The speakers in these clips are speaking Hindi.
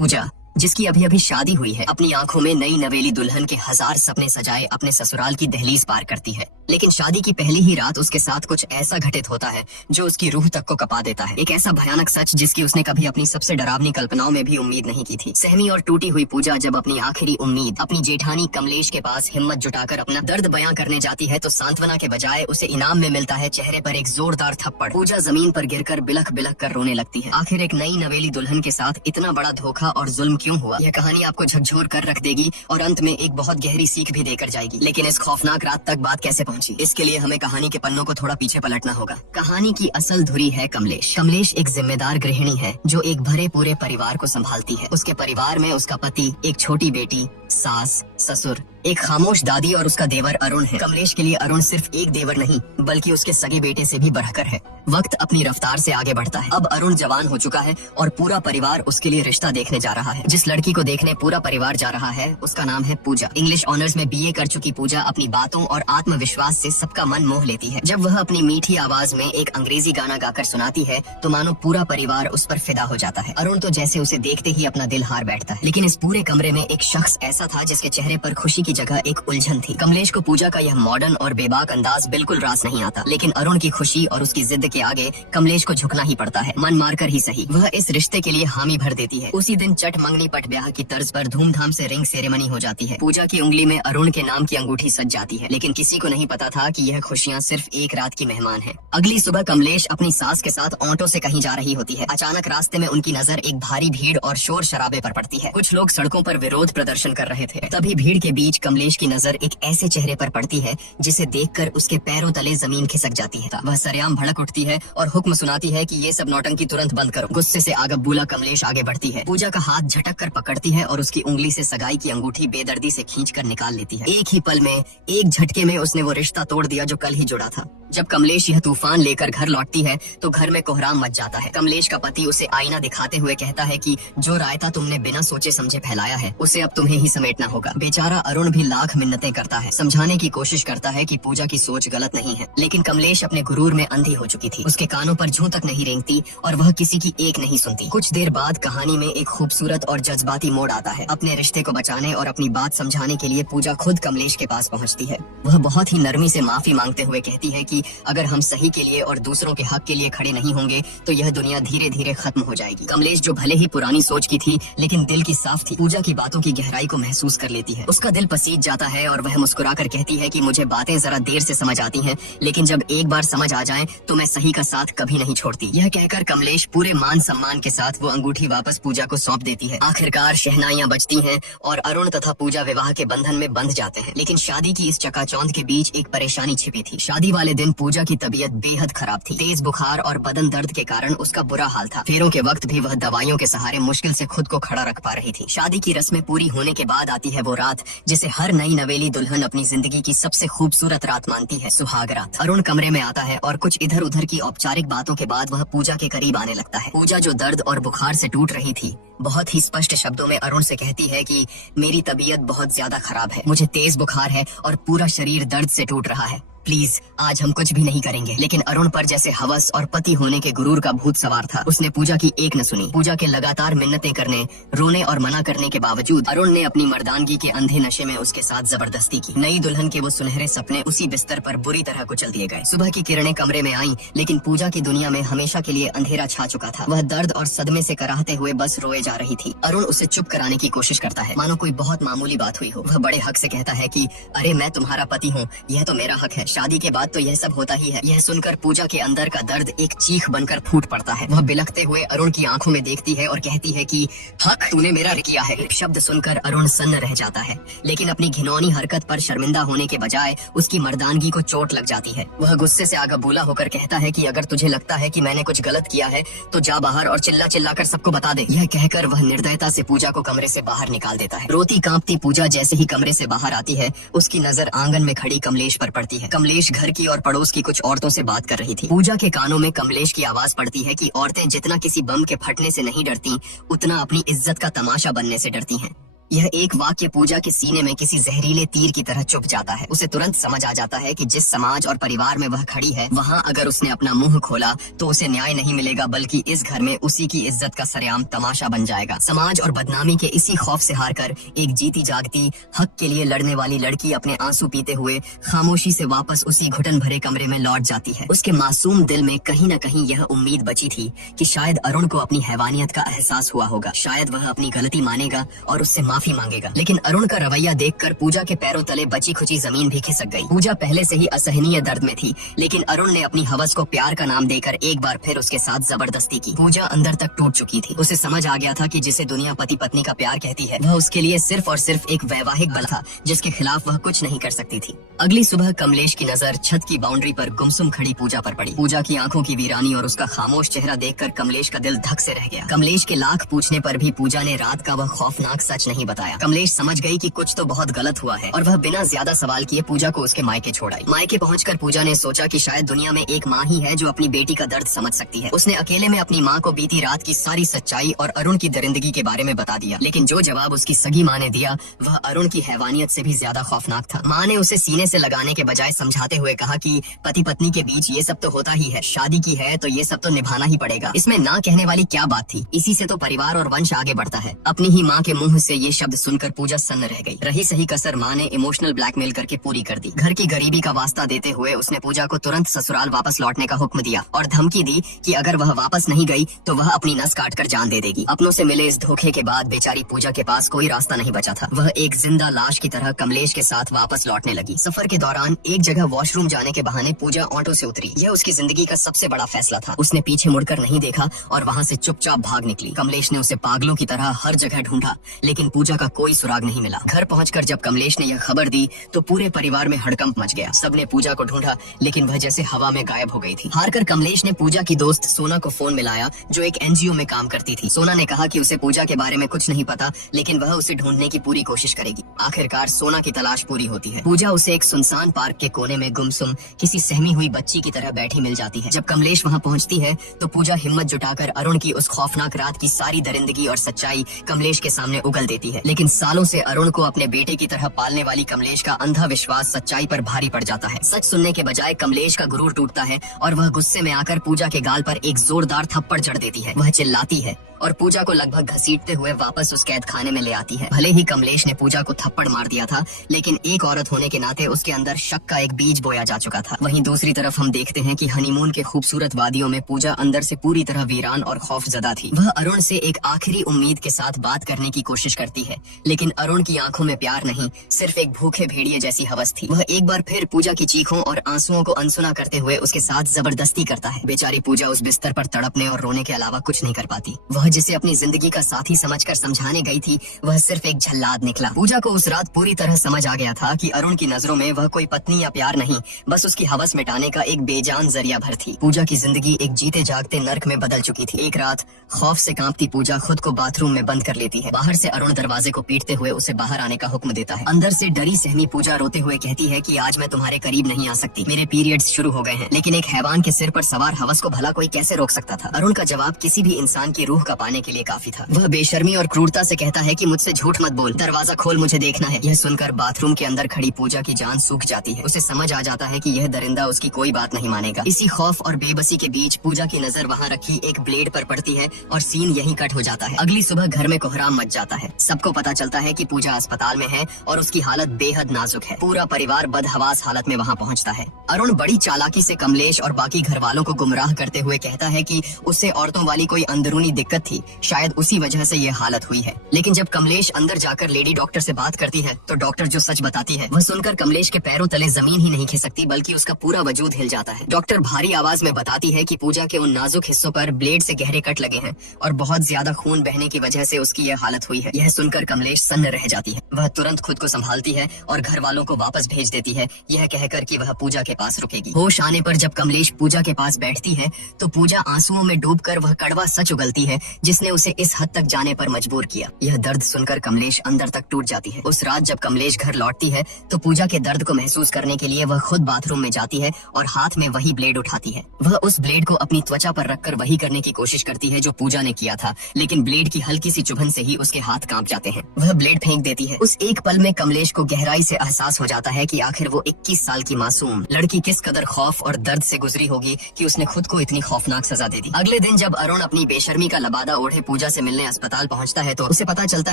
पूजा, जिसकी अभी अभी शादी हुई है, अपनी आंखों में नई नवेली दुल्हन के हजार सपने सजाए अपने ससुराल की दहलीज पार करती है। लेकिन शादी की पहली ही रात उसके साथ कुछ ऐसा घटित होता है जो उसकी रूह तक को कपा देता है। एक ऐसा भयानक सच जिसकी उसने कभी अपनी सबसे डरावनी कल्पनाओं में भी उम्मीद नहीं की थी। सहमी और टूटी हुई पूजा जब अपनी आखिरी उम्मीद अपनी जेठानी कमलेश के पास हिम्मत जुटाकर अपना दर्द बयां करने जाती है तो सांत्वना के बजाय उसे इनाम में मिलता है चेहरे पर एक जोरदार थप्पड़। पूजा जमीन पर गिरकर बिलख बिलख कर रोने लगती है। आखिर एक नई नवेली दुल्हन के साथ इतना बड़ा धोखा और जुल्म क्यों हुआ? यह कहानी आपको झकझोर कर रख देगी और अंत में एक बहुत गहरी सीख भी देकर जाएगी। लेकिन इस खौफनाक रात तक बात कैसे पहुंची, इसके लिए हमें कहानी के पन्नों को थोड़ा पीछे पलटना होगा। कहानी की असल धुरी है कमलेश। कमलेश एक जिम्मेदार गृहिणी है जो एक भरे पूरे परिवार को संभालती है। उसके परिवार में उसका पति, एक छोटी बेटी, सास, ससुर, एक खामोश दादी और उसका देवर अरुण है। कमलेश के लिए अरुण सिर्फ एक देवर नहीं बल्कि उसके सगे बेटे से भी बढ़कर है। वक्त अपनी रफ्तार से आगे बढ़ता है। अब अरुण जवान हो चुका है और पूरा परिवार उसके लिए रिश्ता देखने जा रहा है। जिस लड़की को देखने पूरा परिवार जा रहा है उसका नाम है पूजा। इंग्लिश ऑनर्स में बीए कर चुकी पूजा अपनी बातों और आत्मविश्वास से सबका मन मोह लेती है। जब वह अपनी मीठी आवाज में एक अंग्रेजी गाना गाकर सुनाती है तो मानो पूरा परिवार उस पर फिदा हो जाता है। अरुण तो जैसे उसे देखते ही अपना दिल हार बैठता है। लेकिन इस पूरे कमरे में एक शख्स ऐसा था जिसके चेहरे पर खुशी की जगह एक उलझन थी। कमलेश को पूजा का यह मॉडर्न और बेबाक अंदाज बिल्कुल रास नहीं आता। लेकिन अरुण की खुशी और उसकी जिद के आगे कमलेश को झुकना ही पड़ता है। मन मारकर ही सही वह इस रिश्ते के लिए हामी भर देती है। उसी दिन चट मंगनी पट ब्याह की तर्ज पर धूमधाम से रिंग सेरेमनी हो जाती है। पूजा की उंगली में अरुण के नाम की अंगूठी सज जाती है। लेकिन किसी को नहीं पता था कि यह खुशियाँ सिर्फ एक रात की मेहमान है। अगली सुबह कमलेश अपनी सास के साथ ऑटो से कहीं जा रही होती है। अचानक रास्ते में उनकी नजर एक भारी भीड़ और शोर शराबे पर पड़ती है। कुछ लोग सड़कों पर विरोध प्रदर्शन कर रहे थे। तभी भीड़ के बीच कमलेश की नजर एक ऐसे चेहरे पर पड़ती है जिसे देखकर उसके पैरों तले जमीन खिसक जाती है। वह सरेआम भड़क उठती है और हुक्म सुनाती है कि ये सब नौटंकी तुरंत बंद करो। गुस्से से आग बबूला कमलेश आगे बढ़ती है। पूजा का हाथ झटक कर पकड़ती है और उसकी उंगली से सगाई की अंगूठी बेदर्दी से खींचकर निकाल लेती है। एक ही पल में, एक झटके में उसने वो रिश्ता तोड़ दिया जो कल ही जुड़ा था। जब कमलेश यह तूफान लेकर घर लौटती है तो घर में कोहराम मच जाता है। कमलेश का पति उसे आईना दिखाते हुए कहता है कि जो रायता तुमने बिना सोचे समझे फैलाया है उसे अब तुम्हें ही समेटना होगा। बेचारा अरुण भी लाख मिन्नतें करता है, समझाने की कोशिश करता है कि पूजा की सोच गलत नहीं है। लेकिन कमलेश अपने गुरूर में अंधी हो चुकी थी। उसके कानों पर जूं तक नहीं रेंगती और वह किसी की एक नहीं सुनती। कुछ देर बाद कहानी में एक खूबसूरत और जज्बाती मोड़ आता है। अपने रिश्ते को बचाने और अपनी बात समझाने के लिए पूजा खुद कमलेश के पास पहुंचती है। वह बहुत ही नरमी से माफी मांगते हुए कहती है कि अगर हम सही के लिए और दूसरों के हक के लिए खड़े नहीं होंगे तो यह दुनिया धीरे धीरे खत्म हो जाएगी। कमलेश जो भले ही पुरानी सोच की थी लेकिन दिल की साफ थी, पूजा की बातों की गहराई को महसूस कर लेती है। उसका दिल पसीज जाता है और वह मुस्कुराकर कहती है कि मुझे बातें जरा देर से समझ आती हैं, लेकिन जब एक बार समझ आ जाएं तो मैं सही का साथ कभी नहीं छोड़ती। यह कहकर कमलेश पूरे मान सम्मान के साथ वो अंगूठी वापस पूजा को सौंप देती है। आखिरकार शहनाइयां बजती हैं और अरुण तथा पूजा विवाह के बंधन में बंध जाते हैं। लेकिन शादी की इस चकाचौंध के बीच एक परेशानी छिपी थी। शादी वाले दिन पूजा की तबीयत बेहद खराब थी। तेज बुखार और बदन दर्द के कारण उसका बुरा हाल था। फेरों के वक्त भी वह दवाइयों के सहारे मुश्किल से खुद को खड़ा रख पा रही थी। शादी की रस्में पूरी होने के बाद आती है वो रात जिसे हर नई नवेली दुल्हन अपनी जिंदगी की सबसे खूबसूरत रात मानती है, सुहाग रात। अरुण कमरे में आता है और कुछ इधर उधर की औपचारिक बातों के बाद वह पूजा के करीब आने लगता है। पूजा जो दर्द और बुखार से टूट रही थी बहुत ही स्पष्ट शब्दों में अरुण से कहती है कि मेरी तबीयत बहुत ज्यादा खराब है, मुझे तेज बुखार है और पूरा शरीर दर्द से टूट रहा है। प्लीज आज हम कुछ भी नहीं करेंगे। लेकिन अरुण पर जैसे हवस और पति होने के गुरूर का भूत सवार था। उसने पूजा की एक न सुनी। पूजा के लगातार मिन्नतें करने, रोने और मना करने के बावजूद अरुण ने अपनी मर्दानगी के अंधे नशे में उसके साथ जबरदस्ती की। नई दुल्हन के वो सुनहरे सपने उसी बिस्तर पर बुरी तरह कुचल दिए गए। सुबह की किरणें कमरे में आईं, लेकिन पूजा की दुनिया में हमेशा के लिए अंधेरा छा चुका था। वह दर्द और सदमे से कराहते हुए बस रोए जा रही थी। अरुण उसे चुप कराने की कोशिश करता है, मानो कोई बहुत मामूली बात हुई हो। वह बड़े हक से कहता है कि अरे मैं तुम्हारा पति हूँ, यह तो मेरा हक है, शादी के बाद तो यह सब होता ही है। यह सुनकर पूजा के अंदर का दर्द एक चीख बनकर फूट पड़ता है। वह बिलखते हुए अरुण की आंखों में देखती है और कहती है कि हक तूने मेरा किया है। शब्द सुनकर अरुण सन्न रह जाता है, लेकिन अपनी घिनौनी हरकत पर शर्मिंदा होने के बजाय उसकी मर्दानगी को चोट लग जाती है। वह गुस्से से आग बबूला होकर कहता है कि अगर तुझे लगता है कि मैंने कुछ गलत किया है तो जा बाहर और चिल्ला चिल्ला कर सबको बता दे। यह कहकर वह निर्दयता से पूजा को कमरे से बाहर निकाल देता है। रोती कांपती पूजा जैसे ही कमरे से बाहर आती है उसकी नजर आंगन में खड़ी कमलेश पर पड़ती है। कमलेश घर की और पड़ोस की कुछ औरतों से बात कर रही थी। पूजा के कानों में कमलेश की आवाज पड़ती है कि औरतें जितना किसी बम के फटने से नहीं डरती उतना अपनी इज्जत का तमाशा बनने से डरती हैं। यह एक वाक्य पूजा के सीने में किसी जहरीले तीर की तरह चुभ जाता है। उसे तुरंत समझ आ जाता है कि जिस समाज और परिवार में वह खड़ी है, वहाँ अगर उसने अपना मुंह खोला तो उसे न्याय नहीं मिलेगा, बल्कि इस घर में उसी की इज्जत का सरेआम तमाशा बन जाएगा। समाज और बदनामी के इसी खौफ से हारकर एक जीती जागती हक के लिए लड़ने वाली लड़की अपने आंसू पीते हुए खामोशी से वापस उसी घुटन भरे कमरे में लौट जाती है। उसके मासूम दिल में कहीं न कहीं यह उम्मीद बची थी कि शायद अरुण को अपनी हैवानियत का एहसास हुआ होगा, शायद वह अपनी गलती मानेगा और उससे माफी मांगेगा। लेकिन अरुण का रवैया देखकर पूजा के पैरों तले बची खुची जमीन भी खिसक गई। पूजा पहले से ही असहनीय दर्द में थी, लेकिन अरुण ने अपनी हवस को प्यार का नाम देकर एक बार फिर उसके साथ जबरदस्ती की। पूजा अंदर तक टूट चुकी थी। उसे समझ आ गया था कि जिसे दुनिया पति पत्नी का प्यार कहती है, वह उसके लिए सिर्फ और सिर्फ एक वैवाहिक बल था जिसके खिलाफ वह कुछ नहीं कर सकती थी। अगली सुबह कमलेश की नजर छत की बाउंड्री पर गुमसुम खड़ी पूजा पर पड़ी। पूजा की आंखों की वीरानी और उसका खामोश चेहरा देखकर कमलेश का दिल धक से रह गया। कमलेश के लाख पूछने पर भी पूजा ने रात का वह खौफनाक सच नहीं बताया। कमलेश समझ गई कि कुछ तो बहुत गलत हुआ है और वह बिना ज्यादा सवाल किए पूजा को उसके मायके छोड़ आई। मायके पहुंचकर पूजा ने सोचा कि शायद दुनिया में एक माँ ही है जो अपनी बेटी का दर्द समझ सकती है। उसने अकेले में अपनी माँ को बीती रात की सारी सच्चाई और अरुण की दरिंदगी के बारे में बता दिया, लेकिन जो जवाब उसकी सगी माँ ने दिया वह अरुण की हैवानियत से भी ज्यादा खौफनाक था। माँ ने उसे सीने से लगाने के बजाय समझाते हुए कहा कि पति पत्नी के बीच ये सब तो होता ही है, शादी की है तो ये सब तो निभाना ही पड़ेगा। इसमें ना कहने वाली क्या बात थी, इसी से तो परिवार और वंश आगे बढ़ता है। अपनी ही माँ के मुंह से ये शब्द सुनकर पूजा सन्न रह गई। रही सही कसर माँ ने इमोशनल ब्लैकमेल करके पूरी कर दी। घर की गरीबी का वास्ता देते हुए उसने पूजा को तुरंत ससुराल वापस लौटने का हुक्म दिया और धमकी दी कि अगर वह वापस नहीं गई तो वह अपनी नस काटकर जान दे देगी। अपनों से मिले इस धोखे के बाद बेचारी पूजा के पास कोई रास्ता नहीं बचा था। वह एक जिंदा लाश की तरह कमलेश के साथ वापस लौटने लगी। सफर के दौरान एक जगह वॉशरूम जाने के बहाने पूजा ऑटो से उतरी। यह उसकी जिंदगी का सबसे बड़ा फैसला था। उसने पीछे मुड़कर नहीं देखा और वहाँ से चुपचाप भाग निकली। कमलेश ने उसे पागलों की तरह हर जगह ढूंढा, लेकिन पूजा का कोई सुराग नहीं मिला। घर पहुंचकर जब कमलेश ने यह खबर दी तो पूरे परिवार में हड़कंप मच गया। सबने पूजा को ढूंढा, लेकिन वह जैसे हवा में गायब हो गई थी। हारकर कमलेश ने पूजा की दोस्त सोना को फोन मिलाया, जो एक एनजीओ में काम करती थी। सोना ने कहा कि उसे पूजा के बारे में कुछ नहीं पता, लेकिन वह उसे ढूंढने की पूरी कोशिश करेगी। आखिरकार सोना की तलाश पूरी होती है। पूजा उसे एक सुनसान पार्क के कोने में गुमसुम किसी सहमी हुई बच्ची की तरह बैठी मिल जाती है। जब कमलेश वहाँ पहुँचती है तो पूजा हिम्मत जुटाकर अरुण की उस खौफनाक रात की सारी दरिंदगी और सच्चाई कमलेश के सामने उगल देती है। लेकिन सालों से अरुण को अपने बेटे की तरह पालने वाली कमलेश का अंधा विश्वास सच्चाई पर भारी पड़ जाता है। सच सुनने के बजाय कमलेश का गुरूर टूटता है और वह गुस्से में आकर पूजा के गाल पर एक जोरदार थप्पड़ जड़ देती है। वह चिल्लाती है और पूजा को लगभग घसीटते हुए वापस उस कैद खाने में ले आती है। भले ही कमलेश ने पूजा को थप्पड़ मार दिया था, लेकिन एक औरत होने के नाते उसके अंदर शक का एक बीज बोया जा चुका था। वहीं दूसरी तरफ हम देखते हैं कि हनीमून के खूबसूरत वादियों में पूजा अंदर से पूरी तरह वीरान और खौफजदा थी। वह अरुण से एक आखिरी उम्मीद के साथ बात करने की कोशिश करती है, लेकिन अरुण की आंखों में प्यार नहीं, सिर्फ एक भूखे भेड़िए जैसी हवस थी। वह एक बार फिर पूजा की चीखों और आंसुओं को अनसुना करते हुए उसके साथ जबरदस्ती करता है। बेचारी पूजा उस बिस्तर पर तड़पने और रोने के अलावा कुछ नहीं कर पाती। वह जिसे अपनी जिंदगी का साथी समझकर समझाने गई थी, वह सिर्फ एक झल्लाद निकला। पूजा को उस रात पूरी तरह समझ आ गया था कि अरुण की नजरों में वह कोई पत्नी या प्यार नहीं, बस उसकी हवस मिटाने का एक बेजान जरिया भर थी। पूजा की जिंदगी एक जीते जागते नर्क में बदल चुकी थी। एक रात खौफ से कांपती पूजा खुद को बाथरूम में बंद कर लेती है। बाहर से अरुण दरवाजे को पीटते हुए उसे बाहर आने का हुक्म देता है। अंदर से डरी सहमी पूजा रोते हुए कहती है कि आज मैं तुम्हारे करीब नहीं आ सकती, मेरे पीरियड्स शुरू हो गए हैं। लेकिन एक हैवान के सिर पर सवार हवस को भला कोई कैसे रोक सकता था? अरुण का जवाब किसी भी इंसान की रूह का पाने के लिए काफी था। वह बेशर्मी और क्रूरता से कहता है कि मुझसे झूठ मत बोल, दरवाजा खोल, मुझे देखना है। यह सुनकर बाथरूम के अंदर खड़ी पूजा की जान सूख जाती है। उसे समझ आ जाता है कि यह दरिंदा उसकी कोई बात नहीं मानेगा। इसी खौफ और बेबसी के बीच पूजा की नजर वहाँ रखी एक ब्लेड पर पड़ती है और सीन यहीं कट हो जाता है। अगली सुबह घर में कोहराम मच जाता है। सबको पता चलता है कि पूजा अस्पताल में है और उसकी हालत बेहद नाजुक है। पूरा परिवार बदहवास हालत में वहाँ पहुँचता है। अरुण बड़ी चालाकी से कमलेश और बाकी घर वालों को गुमराह करते हुए कहता है कि उससे औरतों वाली कोई अंदरूनी दिक्कत थी, शायद उसी वजह से ये हालत हुई है। लेकिन जब कमलेश अंदर जाकर लेडी डॉक्टर से बात करती है तो डॉक्टर जो सच बताती है वह सुनकर कमलेश के पैरों तले जमीन ही नहीं खिसकती, बल्कि उसका पूरा वजूद हिल जाता है। डॉक्टर भारी आवाज में बताती है कि पूजा के उन नाजुक हिस्सों पर ब्लेड से गहरे कट लगे हैं और बहुत ज्यादा खून बहने की वजह से उसकी यह हालत हुई है। यह सुनकर कमलेश सन्न रह जाती है। वह तुरंत खुद को संभालती है और घर वालों को वापस भेज देती है, यह कहकर कि वह पूजा के पास रुकेगी। होश आने पर जब कमलेश पूजा के पास बैठती है तो पूजा आंसुओं में डूबकर वह कड़वा सच उगलती है जिसने उसे इस हद तक जाने पर मजबूर किया। यह दर्द सुनकर कमलेश अंदर तक टूट जाती है। उस रात जब कमलेश घर लौटती है तो पूजा के दर्द को महसूस करने के लिए वह खुद बाथरूम में जाती है और हाथ में वही ब्लेड उठाती है। वह उस ब्लेड को अपनी त्वचा पर रखकर वही करने की कोशिश करती है जो पूजा ने किया था, लेकिन ब्लेड की हल्की सी चुभन से ही उसके हाथ कांप जाते जाते हैं। वह ब्लेड फेंक देती है। उस एक पल में कमलेश को गहराई से एहसास हो जाता है कि आखिर वो 21 साल की मासूम लड़की किस कदर खौफ और दर्द से गुजरी होगी कि उसने खुद को इतनी खौफनाक सजा दे दी। अगले दिन जब अरुण अपनी बेशर्मी का लबादा ओढ़े पूजा से मिलने अस्पताल पहुंचता है तो उसे पता चलता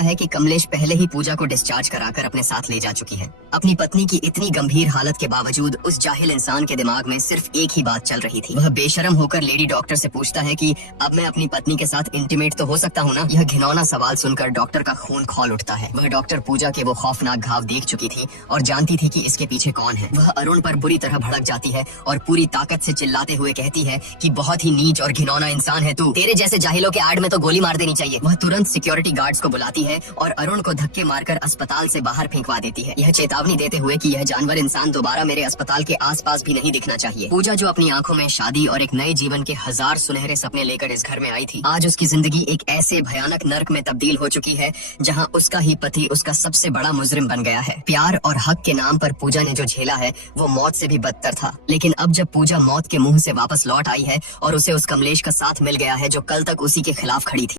है कि कमलेश पहले ही पूजा को डिस्चार्ज कराकर अपने साथ ले जा चुकी है। अपनी पत्नी की इतनी गंभीर हालत के बावजूद उस जाहिल इंसान के दिमाग में सिर्फ एक ही बात चल रही थी। वह बेशरम होकर लेडी डॉक्टर से पूछता है कि अब मैं अपनी पत्नी के साथ इंटीमेट तो हो सकता हूँ ना? यह घिनौना सवाल सुनकर डॉक्टर का खून खौल उठता है। वह डॉक्टर पूजा के वो खौफनाक घाव देख चुकी थी और जानती थी कि इसके पीछे कौन है। वह अरुण पर बुरी तरह भड़क जाती है और पूरी ताकत से चिल्लाते हुए कहती है कि बहुत ही नीच और घिनौना इंसान है तू, तेरे जैसे जाहिलों के आड़ में तो गोली मार देनी चाहिए। वह तुरंत सिक्योरिटी गार्ड्स को बुलाती है और अरुण को धक्के मारकर अस्पताल से बाहर फेंकवा देती है, यह चेतावनी देते हुए कि यह जानवर इंसान दोबारा मेरे अस्पताल के आसपास भी नहीं दिखना चाहिए। पूजा जो अपनी आंखों में शादी और एक नए जीवन के हजार सुनहरे सपने लेकर इस घर में आई थी, आज उसकी जिंदगी एक ऐसे भयानक नर्क में तब्दील हो चुकी है जहां उसका ही पति उसका सबसे बड़ा मुजरिम बन गया है। प्यार और हक के नाम पर पूजा ने जो झेला है वो मौत से भी बदतर था, लेकिन अब जब पूजा मौत के मुंह से वापस लौट आई है और उसे उस कमलेश का साथ मिल गया है जो कल तक उसी के खिलाफ खड़ी थी,